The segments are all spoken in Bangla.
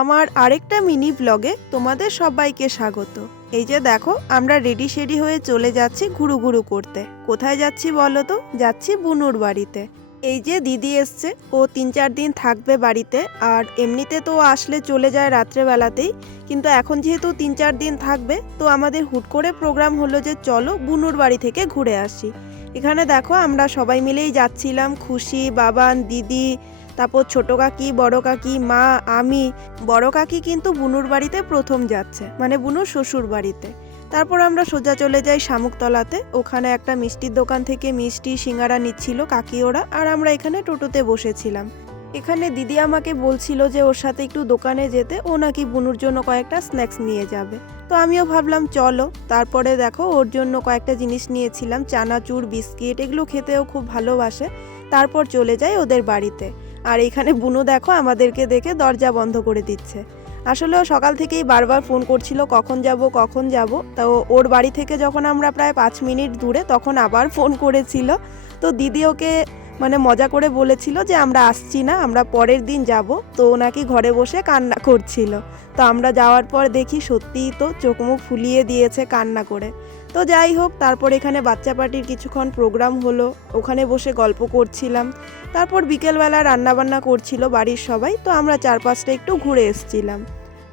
আমার আরেকটা মিনি ব্লগে তোমাদের সবাইকে স্বাগত। এই যে দেখো, আমরা রেডি শেডি হয়ে চলে যাচ্ছি ঘুরু ঘুরু করতে। কোথায় যাচ্ছি বলো তো? যাচ্ছি বুনুর বাড়িতে। এই যে দিদি এসছে, ও 3-4 দিন থাকবে বাড়িতে। আর এমনিতে তো আসলে চলে যায় রাত্রেবেলাতেই, কিন্তু এখন যেহেতু 3-4 দিন থাকবে, তো আমাদের হুট করে প্রোগ্রাম হলো যে চলো বুনুর বাড়ি থেকে ঘুরে আসি। এখানে দেখো আমরা সবাই মিলেই যাচ্ছিলাম, খুশি, বাবান, দিদি, তারপর ছোট কাকি, বড় কাকি, মা, আমি। বড় কাকি কিন্তু বুনুর বাড়িতে প্রথম যাচ্ছে, মানে বুনুর শ্বশুর বাড়িতে। তারপর আমরা সোজা চলে যাই শামুকতলাতে। ওখানে একটা মিষ্টির দোকান থেকে মিষ্টি সিঙ্গারা নিচ্ছিল কাকি ওরা, আর আমরা এখানে টোটোতে বসেছিলাম। এখানে দিদি আমাকে বলছিল যে ওর সাথে একটু দোকানে যেতে, ও নাকি বুনুর জন্য কয়েকটা স্ন্যাক্স নিয়ে যাবে। তো আমিও ভাবলাম চলো। তারপরে দেখো ওর জন্য কয়েকটা জিনিস নিয়েছিলাম, চানাচুর, বিস্কিট, এগুলো খেতেও খুব ভালোবাসে। তারপর চলে যাই ওদের বাড়িতে। আর এখানে বুনু দেখো আমাদেরকে দেখে দরজা বন্ধ করে দিচ্ছে। আসলে ও সকাল থেকেই বারবার ফোন করছিল কখন যাব। তো ওর বাড়ি থেকে যখন আমরা প্রায় 5 মিনিট দূরে, তখন আবার ফোন করেছিল। তো দিদি ওকে মানে মজা করে বলেছিল যে আমরা আসছি না, আমরা পরের দিন যাব। তো ও নাকি ঘরে বসে কান্না করছিল। তো আমরা যাওয়ার পর দেখি সত্যিই তো চোখ মুখ ফুলিয়ে দিয়েছে কান্না করে। তো যাই হোক, তারপর এখানে বাচ্চা পার্টির কিছুক্ষণ প্রোগ্রাম হলো, ওখানে বসে গল্প করছিলাম। তারপর বিকেলবেলা রান্নাবান্না করছিল বাড়ির সবাই, তো আমরা চারপাশটা একটু ঘুরে এসেছিলাম।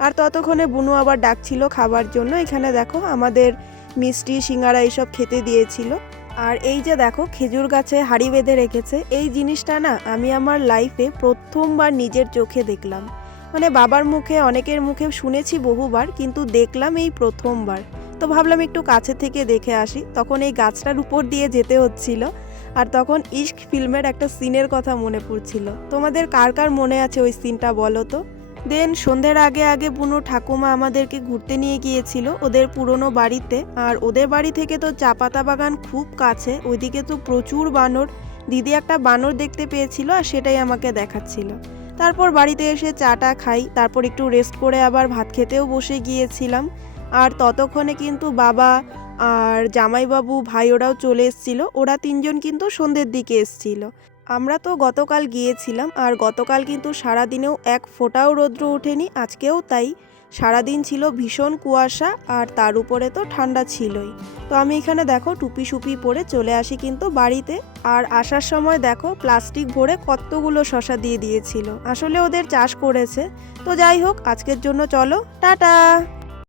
আর ততক্ষণে বুনু আবার ডাকছিল খাবার জন্য। এখানে দেখো আমাদের মিষ্টি সিঙ্গারা এইসব খেতে দিয়েছিল। আর এই যে দেখো খেজুর গাছে হাঁড়ি বেঁধে রেখেছে, এই জিনিসটা না আমি আমার লাইফে প্রথমবার নিজের চোখে দেখলাম। মানে বাবার মুখে, অনেকের মুখে শুনেছি বহুবার, কিন্তু দেখলাম এই প্রথমবার। তো ভাবলাম একটু কাছে থেকে দেখে আসি। তখন এই গাছটার উপর দিয়ে যেতে হচ্ছিল, আর তখন ইশক ফিল্মের একটা সিনের কথা মনে পড়ছিল। তোমাদের কার কার মনে আছে ওই সিনটা বলো তো? দেন সন্ধ্যের আগে আগে বুনু ঠাকুমা আমাদেরকে ঘুরতে নিয়ে গিয়েছিল ওদের পুরনো বাড়িতে। আর ওদের বাড়ি থেকে তো চা পাতা বাগান খুব কাছে, ওইদিকে তো প্রচুর বানর। দিদি একটা বানর দেখতে পেয়েছিল, আর সেটাই আমাকে দেখাচ্ছিল। তারপর বাড়িতে এসে চাটা খাই, তারপর একটু রেস্ট করে আবার ভাত খেতেও বসে গিয়েছিলাম। আর ততক্ষণে কিন্তু বাবা আর জামাইবাবু, ভাই ওরাও চলে এসেছিল। ওরা 3জন কিন্তু সন্ধ্যের দিকে এসেছিল। আমরা তো গতকাল গিয়েছিলাম, আর গতকাল কিন্তু সারাদিনেও এক ফোঁটাও রৌদ্র ওঠেনি, আজকেও তাই। সারাদিন ছিল ভীষণ কুয়াশা, আর তার উপরে তো ঠান্ডা ছিলই। তো আমি এখানে দেখো টুপি সুপি পরে চলে আসি কিন্তু বাড়িতে। আর আসার সময় দেখো প্লাস্টিক ভরে কতগুলো শসা দিয়ে দিয়েছিল, আসলে ওদের চাষ করেছে। তো যাই হোক, আজকের জন্য চলো, টাটা।